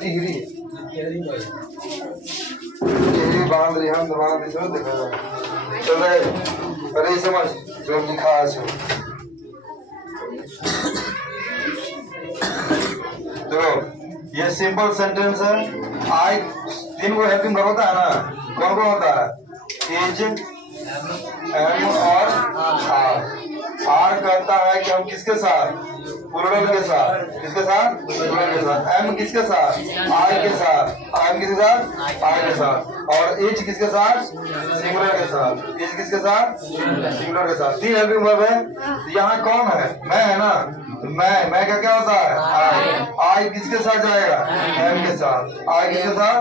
टिहरी बांध रही हम बांध रही देखो चल रहे अरे समझ जो लिखा है सो देखो ये सिंपल सेंटेंस है। आई तीन को हेल्पिंग वर्ब होता है ना, कौन कौन होता है? इज, एम और आर। आर कहता है कि हम किसके साथ? प्लूरल के साथ। किसके साथ? प्लूरल के साथ। एम किसके साथ? आई के साथ। एम किसके साथ? आई के साथ। और इज किसके साथ? सिंगुलर के साथ। इज किसके साथ? सिंगुलर के साथ। तीन हेल्पिंग वर्ब है। यहाँ कौन है? मैं है ना। मैं का क्या होता है? आई। आई किसके साथ जाएगा? एम के साथ। आई किसके साथ?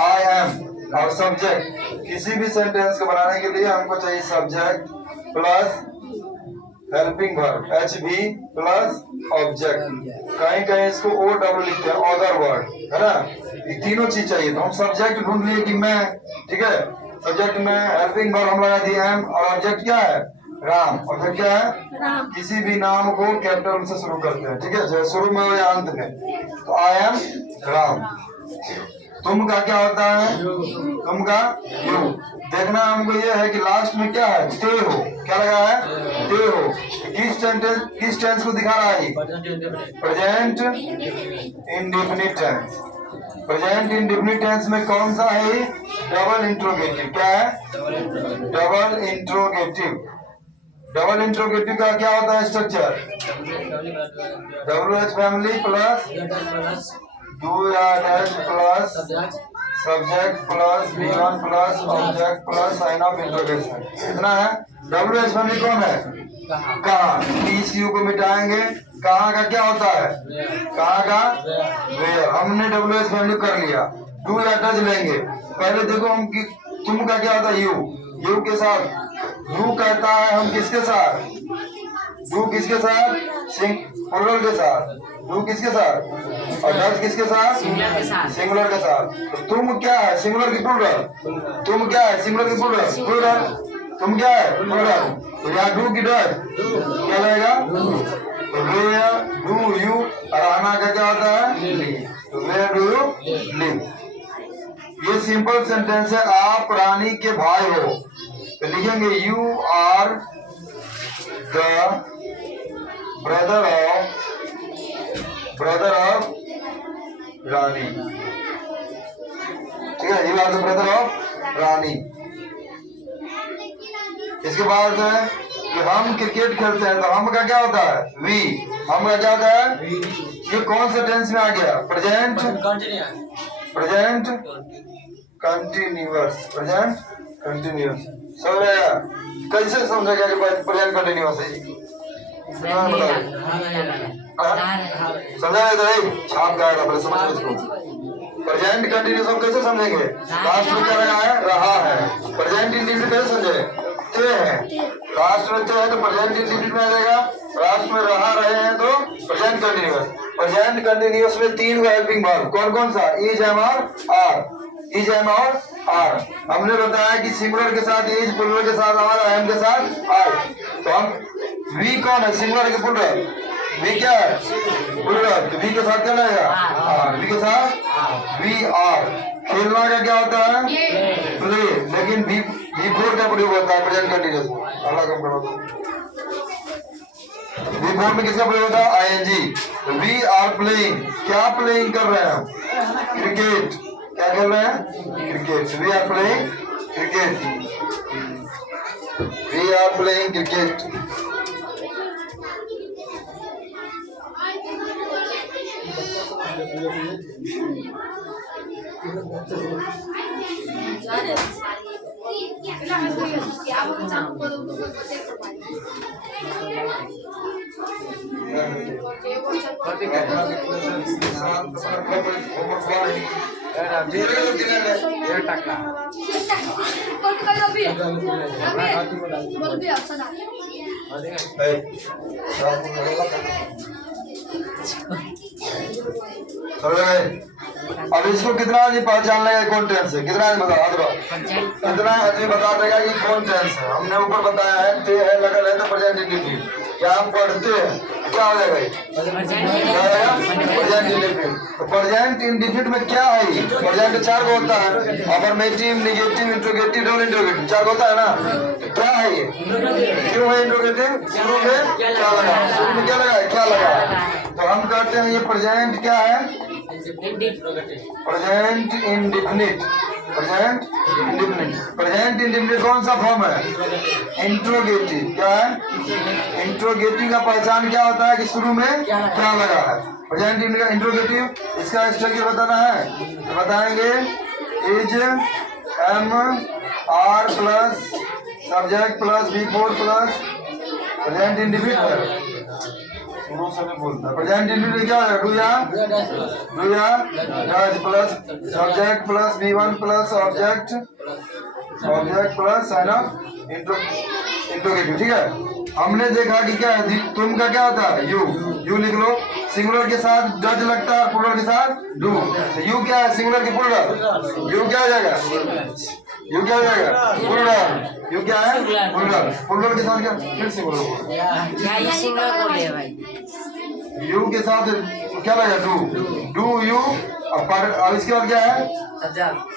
I am. और सब्जेक्ट किसी भी सेंटेंस को बनाने के लिए हमको चाहिए subject plus helping verb H भी प्लस ऑब्जेक्ट। कहीं कहीं इसको ओ डब्ल्यू लिखते हैं, अदर वर्ड है ना। ये तीनों चीज चाहिए। तो हम सब्जेक्ट ढूंढ लिए कि मैं, ठीक है। सब्जेक्ट में हेल्पिंग वर्ब हम लगा दिए एम और ऑब्जेक्ट क्या है? राम। और फिर क्या है? किसी भी नाम को कैपिटल से शुरू करते हैं, ठीक है, चाहे शुरू में या अंत में। तो आई एम राम। तुम का क्या होता है? तुम का यू। देखना हमको ये है कि लास्ट में क्या है? ते हो। क्या लगा है? ते हो। किस टेंस को दिखा रहा है? Present indefinite tense. Present indefinite tense में कौन सा है? Double interrogative. क्या है? Double interrogative. डबल इंट्रोगेटिव का क्या होता है structure? WH family plus do या dash plus subject plus V1 plus object plus sign of interrogation. कितना है? WH फैमिली कौन है? कहाँ। इस यू को मिटाएंगे। कहाँ का क्या होता है? कहाँ का? वेयर। हमने WH फैमिली कर लिया। डू या डज लेंगे। पहले देखो हम तुम का क्या होता है? यू। यू के साथ डू कहता है हम किसके साथ? डू किसके साथ? प्लूरल के साथ। डू किसके साथ? और डज किसके साथ? सिंगुलर के साथ। तो तुम क्या है? सिंगुलर की प्लूरल। तुम क्या है? सिंगुलर की प्लूरल। प्लूरल तुम क्या है? प्लूरल। तो यहाँ डू की डज क्या रहेगा? Where do you. और आना का क्या होता है? तो वेयर डू यू लिव। ये सिंपल सेंटेंस है। आप रानी के भाई हो तो लिखेंगे you are the brother of Rani. ठीक है, you are the brother of Rani. इसके बाद है कि हम क्रिकेट खेलते हैं तो हम का क्या होता है? वी। हम का क्या होता है? ये कौन से टेंस में आ गया? Present continuous. Present continuous. समझ आया? कैसे समझेगा कि प्रेजेंट कंटिन्यूअस है? समझा तो नहीं? छाप जाएगा पहले समझ इसको। प्रेजेंट कंटिन्यूअस हम कैसे समझेंगे? लास्ट में क्या लगा है? रहा है। प्रेजेंट इंडिफिनिट कैसे समझे? ते है। लास्ट में ते है तो प्रेजेंट इंडिफिनिट में आ जाएगा। लास्ट में रहा रहे हैं तो प्रेजेंट कंटिन्यूअस। प्रेजेंट कंटिन्यूअस में तीन हेल्पिंग वर्ब कौन कौन सा? इज, एम और आर। इज, एम और आर। हमने बताया कि सिंगुलर के साथ इज, प्लूरल के साथ आर, एम के साथ आर। तो हम वी कौन है? सिंगुलर के प्लूरल। वी क्या है? प्लूरल। तो वी के साथ क्या लगेगा? आर। वी के साथ वी आर। खेलना का क्या होता है? प्ले। लेकिन वी फोर का प्रयोग होता है प्रेजेंट कंटिन्यूअस में। अगला काम करो। वी फोर में किसका प्रयोग होता है? ING। We are playing. क्या प्लेइंग कर रहे हैं हम? क्रिकेट। क्या कर रहे हैं? Cricket. We are playing cricket. We are playing cricket. अब इसको कितना आदमी पहचान लेगा कौन टेंस है? कितना आदमी बता दो, कितना आदमी बता देगा ये कौन टेंस है? हमने ऊपर बताया है ते है लगल है तो प्रेजेंट इंडेफिनिट। क्या हम पढ़ते हैं क्या हो जाएगा? Present indefinite. तो प्रेजेंट इंडेफिनिट में क्या है? प्रेजेंट 4 को होता है, affirmative, negative, interrogative, double interrogative, 4 को होता है ना। तो क्या है ये? क्यों है इंट्रोगेटिव? शुरू में क्या लगा? शुरू में क्या लगा? क्या लगा? तो हम कहते हैं ये प्रेजेंट क्या है? Present indefinite. Present indefinite. Present indefinite कौन सा फॉर्म है? इंट्रोगेटिव। क्या है? इंट्रोगेटिव का पहचान क्या होता है कि शुरू में क्या लगा है? प्रेजेंट इंट्रोगेटिव, इसका स्ट्रक्चर बताना है तो बताएंगे is am are plus subject plus बी4 प्लस प्रेजेंट इंडेफिनिट शुरू से नहीं बोलता। प्रेजेंट इंडेफिनिट क्या है? डू या does plus subject plus B1 plus object plus sign of interrogative. ठीक है, हमने देखा कि क्या है तुम का क्या होता है? यू लिख लो। सिंगुलर के साथ डज लगता है, प्लूरल के साथ डू। तो यू क्या है? सिंगुलर की प्लूरल। यू क्या हो जाएगा? यू क्या हो जाएगा? प्लूरल। यू क्या है? प्लूरल। प्लूरल के साथ क्या? फिर सिंगुलर यू के साथ क्या लगा? Do you. अब इसके बाद क्या है?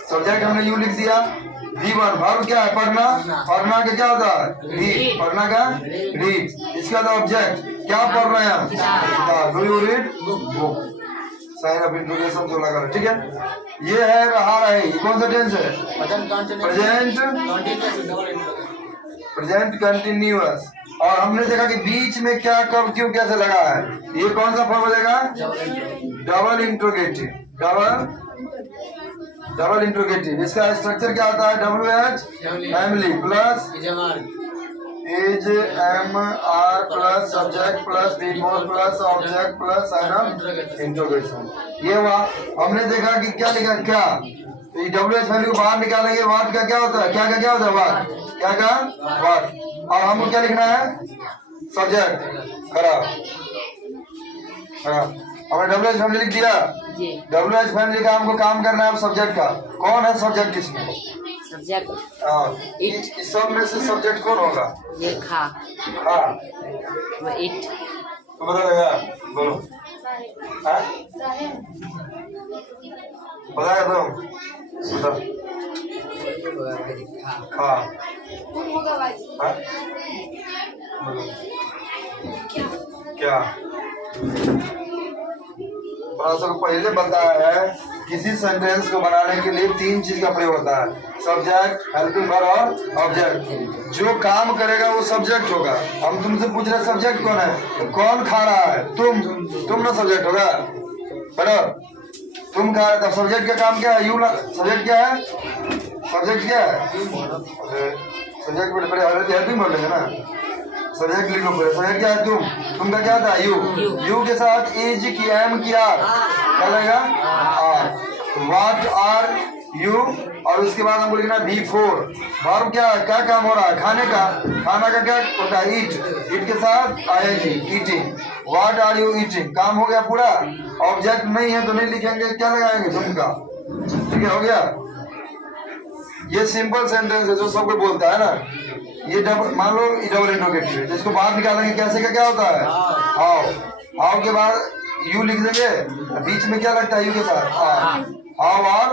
सब्जेक्ट हमने यू लिख दिया। V1 वर्ब क्या है? पढ़ना। पढ़ना का क्या होता है? रीड। पढ़ना का रीड। इसके बाद ऑब्जेक्ट क्या पढ़ रहे हैं? Do you read book. Sign of interrogation जो लगा। ठीक है, ये है रहा रहे। ये कौन सा टेंस है? Present continuous. और हमने देखा कि बीच में क्या कब क्यों कैसे लगा है। ये कौन सा फॉर्म हो जाएगा? Double interrogative. Double interrogative. इसका स्ट्रक्चर क्या होता है? WH family plus is am are plus subject plus बी4 plus object plus sign of interrogation. ये हुआ। हमने देखा कि क्या लिखा? क्या? तो ये WH फैमिली को बाहर निकालेंगे। वाट का क्या होता है? क्या का क्या होता है? वाट। क्या का? वाट। और हमको क्या लिखना है? सब्जेक्ट। खराब। हमने WH फैमिली लिख दिया। WH फैमिली का हमको काम करना है सब्जेक्ट का। कौन है सब्जेक्ट इसमें? सब्जेक्ट इस सब में से सब्जेक्ट कौन होगा? ये खा इट। तो बता देगा। बोलो। बताया तुम बता। खा क्या? पहले बताया है किसी सेंटेंस को बनाने के लिए 3 चीज का प्रयोग होता है, सब्जेक्ट, हेल्पिंग वर्ब और ऑब्जेक्ट। जो काम करेगा वो सब्जेक्ट होगा। हम तुमसे पूछ रहे सब्जेक्ट कौन है? तो कौन खा रहा है? तुम ना सब्जेक्ट होगा। बराबर तुम खा रहे, तब सब्जेक्ट का काम क्या है? यू। सब्जेक्ट क्या है? सब्जेक्ट क्या है? सब्जेक्ट बड़े हेल्पिंग बोल लेंगे ना। सब्जेक्ट लिखो पूरे। सब्जेक्ट क्या है? तुम का क्या था? यू के साथ इज की एम की आर क्या लगेगा? What are you. और उसके बाद हमको लिखना B4। वर्ब क्या है? क्या काम हो रहा है? खाने का। खाना का क्या होता है? ईट के साथ ing eating. What are you eating. काम हो गया पूरा। ऑब्जेक्ट नहीं है तो नहीं लिखेंगे, क्या लगाएंगे? तुम का। ठीक है, हो गया। ये सिंपल सेंटेंस है जो सबको बोलता है ना। ये डबल, मान लो डबल इंट्रोगेटिव है, इसको बाहर निकालेंगे कैसे का क्या होता है? हाउ के बाद यू लिख देंगे, बीच में क्या लगता है? यू के साथ हाउ आर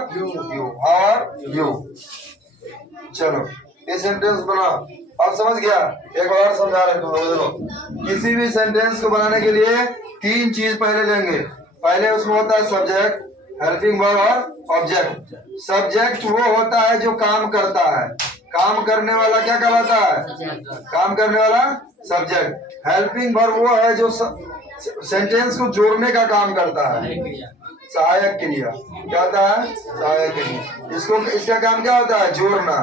यू। चलो ये सेंटेंस बना। अब समझ गया? एक बार समझा रहे देखो, किसी भी सेंटेंस को बनाने के लिए 3 चीज पहले लेंगे। पहले उसमें होता है सब्जेक्ट, हेल्पिंग वर्ब और ऑब्जेक्ट। सब्जेक्ट वो होता है जो काम करता है। काम करने वाला क्या कहलाता है? काम करने वाला सब्जेक्ट। हेल्पिंग वर्ब वो है जो सेंटेंस को जोड़ने का काम करता है। सहायक क्रिया क्या होता है? सहायक क्रिया। इसका काम क्या होता है? जोड़ना।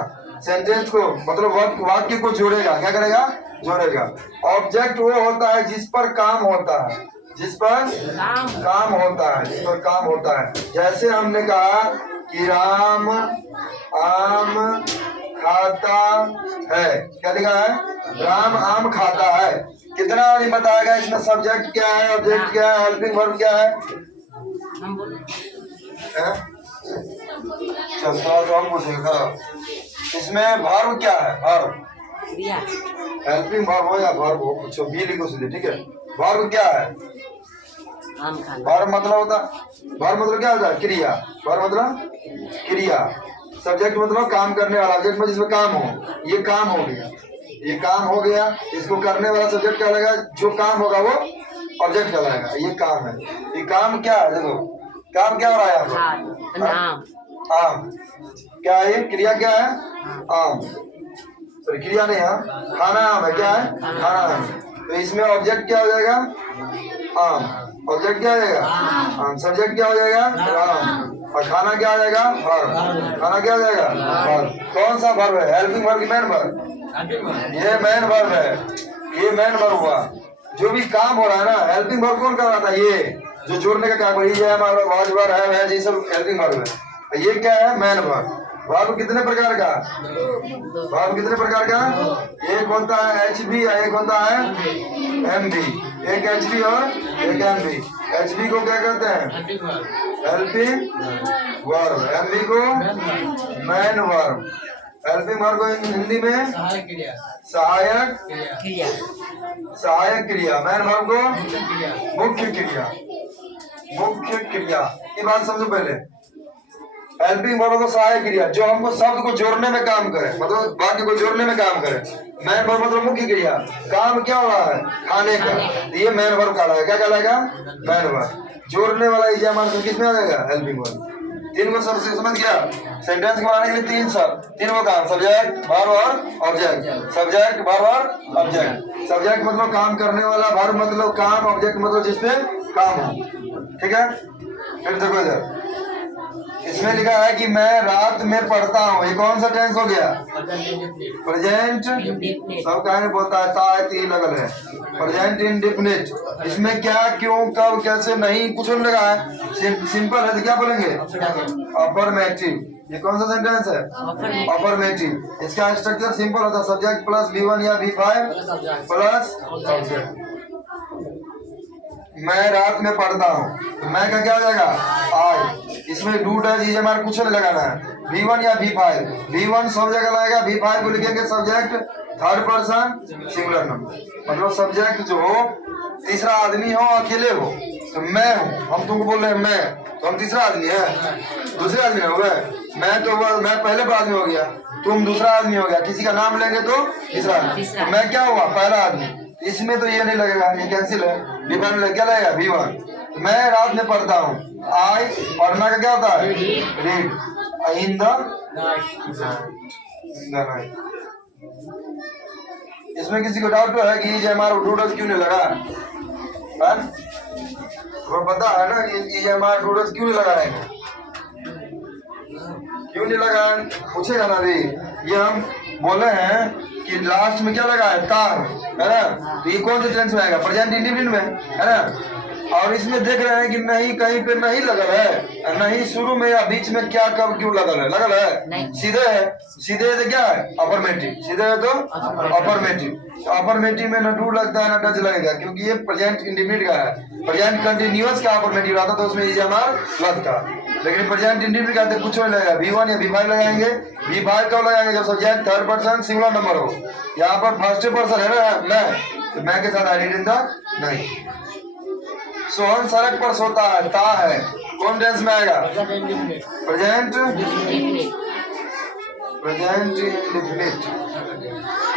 सेंटेंस को मतलब वाक्य को जोड़ेगा। क्या करेगा? जोड़ेगा। ऑब्जेक्ट वो होता है जिस पर काम होता है। जिस पर काम होता है। जिस पर काम होता है। जैसे हमने कहा कि राम आम खाता है। क्या लिखा है? राम आम खाता है। कितना नहीं बताएगा इसमें सब्जेक्ट क्या है, ऑब्जेक्ट क्या है, हेल्पिंग वर्ब क्या है? हैं? चलता तो हम पूछेगा इसमें वर्ब क्या है? वर्ब क्रिया हेल्पिंग वर्ब हो या वर्ब हो, पूछो बी लिखो सीधे, ठीक है। वर्ब क्या है? आम खाना वर्ब मतलब होता, वर्ब मतलब क्या होता है? क्रिया। वर्ब मतलब क्रिया। सब्जेक्ट मतलब काम करने वाला, ऑब्जेक्ट में जिसमें काम हो। ये काम हो गया, ये काम हो गया, इसको करने वाला सब्जेक्ट क्या लगेगा? जो काम होगा वो ऑब्जेक्ट कहलाएगा। ये काम है। ये काम क्या है? देखो काम क्या हो रहा है यहाँ पर? आम आम। क्या है ये? क्रिया क्या है? आम। सॉरी क्रिया नहीं है, खाना आम है। क्या है? खाना आम। तो इसमें ऑब्जेक्ट क्या हो जाएगा? आम। ऑब्जेक्ट क्या हो जाएगा? आम। सब्जेक्ट क्या हो जाएगा? आम। और खाना क्या हो जाएगा? वर्ब। खाना क्या हो जाएगा? वर्ब। कौन सा वर्ब है? हेल्पिंग वर्ब की मेन वर्ब? ये मेन वर्ब है। ये मेन वर्ब हुआ। जो भी काम हो रहा है ना, हेल्पिंग वर्ब कौन कर रहा था? ये जो जोड़ने का काम है हमारा वाज वर्ब है, ये सब हेल्पिंग वर्ब है। ये क्या है? Main verb. वर्ब कितने प्रकार का? वर्ब कितने प्रकार का? एक होता है HB, एक होता है MB। एक HB और एक MB। HB को क्या कहते हैं? Helping verb. MB को मेन वर्ब। हेल्पिंग वर्ब को हिंदी में सहायक क्रिया। सहायक क्रिया। मेन वर्ब को मुख्य क्रिया। मुख्य क्रिया। ये बात समझो पहले। हेल्पिंग वर्ब को सहायक क्रिया, जो हमको शब्द को जोड़ने में काम करे, मतलब वाक्य को जोड़ने में काम करे। मेन वर्ब मतलब मुख्य क्रिया। काम क्या हो रहा है? खाने का। ये मेन वर्ब कहलाएगा। क्या कहलाएगा? Main verb. जोड़ने वाला इजामा किसमें आ जाएगा? Helping verb. तीन को सबसे समझ गया? सेंटेंस को बनाने के लिए तीन को काम, सब्जेक्ट वर्ब और ऑब्जेक्ट। सब्जेक्ट वर्ब और ऑब्जेक्ट। सब्जेक्ट मतलब काम करने वाला, वर्ब मतलब काम, ऑब्जेक्ट मतलब जिसपे काम हो। ठीक है। फिर देखो इधर इसमें लिखा है कि मैं रात में पढ़ता हूँ। ये कौन सा टेंस हो गया? प्रेजेंट। सब कहने बोलता है ता है, ती लगल है। Present indefinite. इसमें क्या, क्यों, कब, कैसे, नहीं कुछ नहीं लगा है। सिंपल है तो क्या बोलेंगे? अफर्मेटिव। ये कौन सा सेंटेंस है? अफर्मेटिव। इसका स्ट्रक्चर सिंपल होता है, सब्जेक्ट प्लस V1 या V5 प्लस ऑब्जेक्ट। मैं रात में पढ़ता हूँ, तो मैं का क्या हो जाएगा? आई। इसमें डू डज ये हमारा कुछ नहीं लगाना है। V1 या V5। V1 सब जगह लगेगा, V5 को लिखेंगे subject third person singular number. मतलब सब्जेक्ट जो हो तीसरा आदमी हो, अकेले हो। तो मैं हूँ, हम तुमको बोल रहे हैं मैं, तो हम तीसरा आदमी है, दूसरे आदमी हो गए। मैं तो मैं पहले पर आदमी हो गया, तुम दूसरा आदमी हो गया। किसी का नाम लेंगे तो तीसरा आदमी। तो मैं क्या हुआ? पहला आदमी। इसमें तो ये नहीं लगेगा, ये कैंसिल है। V1 में क्या लगेगा? V1। मैं रात में पढ़ता हूँ। आई पढ़ना का क्या होता है? रीड। In the night. इसमें किसी को डाउट तो है कि ये हमारा डूडस क्यों नहीं लगा? तो पता है ना ये हमारा डूडस क्यों नहीं लगा है? क्यों नहीं लगा? पूछेगा ना रे। ये हम बोले हैं कि लास्ट में क्या लगा है? तार, है ना? तो ये कौन से टेंस में आएगा? प्रेजेंट इंडेफिनिट में, है ना? और इसमें देख रहे हैं कि नहीं, कहीं पे नहीं लगल है, नहीं शुरू में या बीच में, क्या कब क्यों लगल है? लगल है सीधे है। सीधे है तो क्या है? अफर्मेटिव। सीधे है तो अफर्मेटिव। अफर्मेटिव में न डू लगता है न डज लगेगा, क्योंकि ये प्रेजेंट इंडेफिनिट का है। प्रेजेंट कंटिन्यूअस का अफर्मेटिव रहता तो उसमें इजामार लगता, लेकिन प्रेजेंट इंडेफिनिट का कुछ नहीं लगेगा। V1 या V5 लगाएंगे। V5 कब लगाएंगे? जब subject third person singular number हो। यहाँ पर फर्स्ट पर्सन है ना मैं, तो मैं के साथ आई डिड इन द नहीं। सोहन सड़क पर सोता है, ता है, कौन टेंस में आएगा? Present indefinite.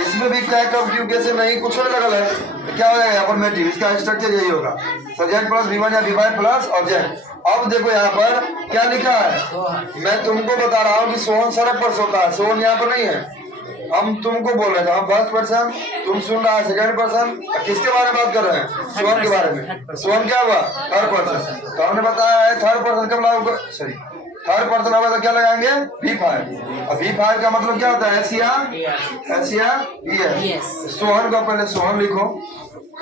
इसमें भी क्या, कब, क्यों, कैसे, नहीं कुछ नहीं लगल है, तो क्या हो जाएगा? अफर्मेटिव। इसका स्ट्रक्चर यही होगा, सब्जेक्ट प्लस V1 या V5 प्लस ऑब्जेक्ट। अब देखो यहाँ पर क्या लिखा है? मैं तुमको बता रहा हूँ कि सोहन सड़क पर सोता है। सोहन यहाँ पर नहीं है, हम तुमको बोल रहे थे। हम फर्स्ट पर्सन, तुम सुन रहा है सेकंड पर्सन। किसके बारे में बात कर रहे हैं? सोहन के बारे में। सोहन क्या हुआ? Third person. तो हमने बताया है थर्ड पर्सन कब लागू, सॉरी थर्ड पर्सन होगा तो क्या लगाएंगे? V5। और V5 का मतलब क्या होता है? एस या ES। सोहन का पहले सोहन लिखो।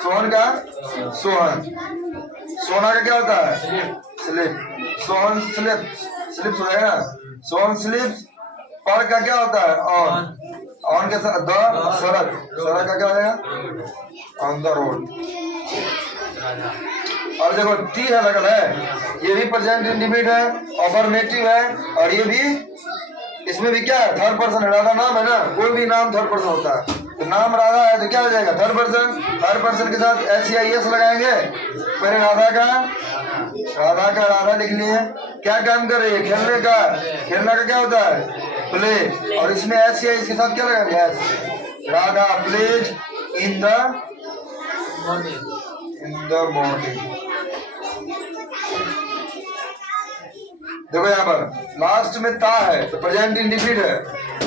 सोहन का सोहन। सोना का क्या होता है? स्लिप। सोहन स्लिप, स्लिप हो जाएगा। सोहन स्लिप। पर का क्या होता है? ऑन। ऑन के साथ द सड़क, सड़क का क्या हो जाएगा? On the road. और देखो टी है लगल है, ये भी प्रेजेंट इंडिफिनिट है, अफर्मेटिव है, और ये भी, इसमें भी क्या है, थर्ड पर्सन है। राधा नाम है ना, कोई भी नाम थर्ड पर्सन होता है, तो नाम राधा है तो क्या हो जाएगा, थर्ड पर्सन। थर्ड पर्सन के साथ SEIS लगाएंगे। पहले राधा का राधा लिख लिए। क्या काम कर रही है, खेलने का। खेलना का क्या होता है, प्ले, और इसमें SEIS के साथ क्या लगाएंगे, Radha plays in the morning. देखो यहाँ पर लास्ट में ता है तो प्रेजेंट इंडिफिनिट है,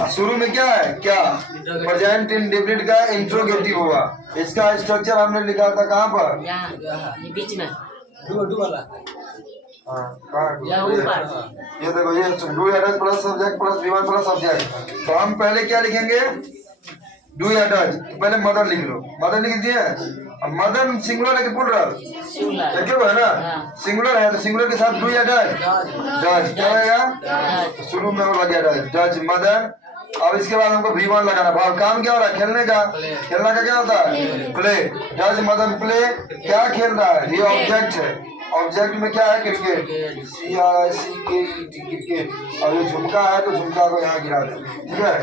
और शुरू में क्या है, क्या, प्रेजेंट इंडिफिनिट का इंट्रोगेटिव हुआ। इसका स्ट्रक्चर हमने लिखा था कहाँ पर, ये बीच में। डू वाला। हाँ, कहाँ? या ऊपर। ये देखो, ये डू या does plus subject plus V1 plus subject. तो हम पहले क्या लिखेंगे, डू या डज, तो पहले मदर लिख लो। मदर लिख दिए, अब मदर सिंगुलर है कि प्लूरल, सिंगुलर है ना, सिंगुलर है तो सिंगुलर के साथ डू या डज, डज क्या रहेगा, शुरू में वो लग गया डज, डज मदर। अब इसके बाद हमको V1 लगाना। भाव काम क्या हो रहा है, खेलने का। खेलना का क्या होता है, प्ले, डज मदर प्ले, क्या खेल रहा है, ये ऑब्जेक्ट है। ऑब्जेक्ट में क्या है, क्रिकेट, CRICKET, क्रिकेट। और ये झुमका है तो झुमका को यहाँ गिरा दे, ठीक है।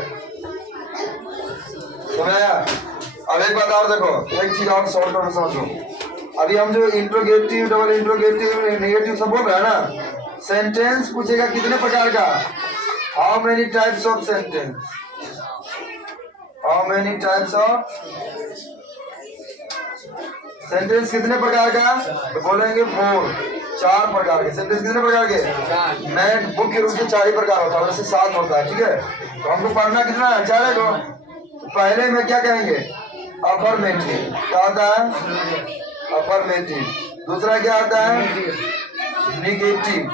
अब एक बात और देखो, एक चीज और शॉर्ट में समझो। अभी हम जो इंट्रोगेटिव, डबल इंट्रोगेटिव, नेगेटिव सब बोल रहे हैं ना, सेंटेंस पूछेगा कितने प्रकार का, how many types of sentence, how many types of sentence, कितने प्रकार का, तो बोलेंगे 4, 4 प्रकार के सेंटेंस। कितने प्रकार के, मैं मुख्य रूप से 4 ही प्रकार होता है, वैसे 7 होता है, ठीक है। तो हमको पढ़ना कितना है, 4 को। पहले में क्या कहेंगे, अफर्मेटिव, क्या होता है, अफर्मेटिव। दूसरा क्या आता है, निगेटिव,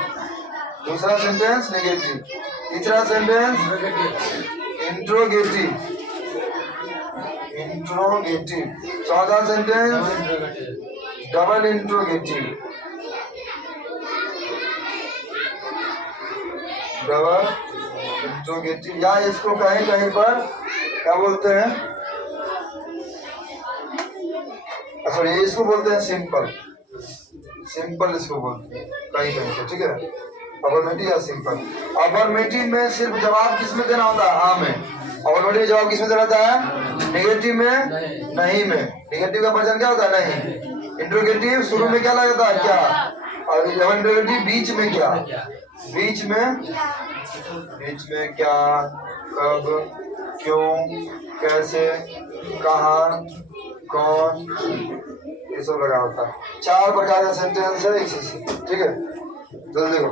दूसरा सेंटेंस निगेटिव। तीसरा सेंटेंस इंट्रोगेटिव, इंट्रोगेटिव। चौथा sentence double interrogative, double interrogative. या इसको कहीं कहीं पर क्या बोलते हैं, सॉरी इसको बोलते हैं सिंपल, सिंपल इसको बोलते हैं कहीं कहीं पे, ठीक है। अफर्मेटिव या सिंपल। अफर्मेटिव में सिर्फ जवाब किसमें देना होता है, हाँ में। अफर्मेटिव जवाब किसमें देना होता है, नेगेटिव में, नहीं में। नेगेटिव का वर्जन क्या होता है, नहीं। इंट्रोगेटिव शुरू में क्या लगता है, क्या, और इंट्रोगेटिव बीच में क्या, बीच में, बीच में क्या, कब, क्यों, कैसे, कहाँ, कौन, ये सब लगा होता है। 4 प्रकार का सेंटेंस है इसी से, ठीक है। जल्दी देखो,